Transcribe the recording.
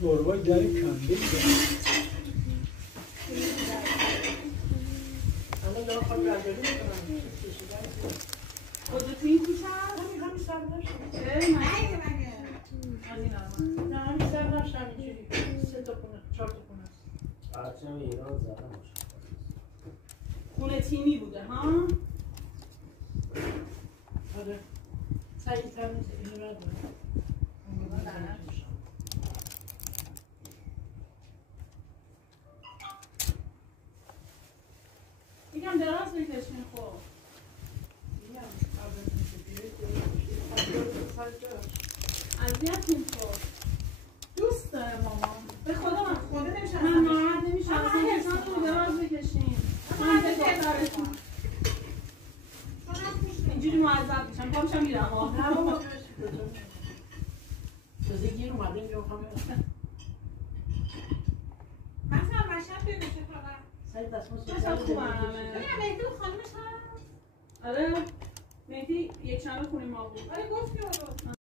شوربای در کنده الان دارم خواهد برداری میکنم کجا تو این کوچه هست؟ همین سر داشتم چه؟ نه مگه از این الان نه همین سر داشتم اینجوری 3 تا خونه 4 تا خونه است هرچند ایران زده باشه خونه تیمی بوده ها؟ آره سعی تر نیست اینو را دارم یکم دراز بکشین خب اذیت می‌کنه دوست داره مامان به خدا من خدا نمیشه من ناراحت نمیشم اصلا حساب رو دراز بکشین من به دخترتون اینجوری معذب میشم پامشم میرم نه بابا تازه گیر اومده اینجا بخوام مثلا مشهد توی بشه خبر سعی دستمون مثلا خوبه همه ببینم مهدی و خانمش هست آره مهدی یک شنبه خونه ما بود آره گفتی اونو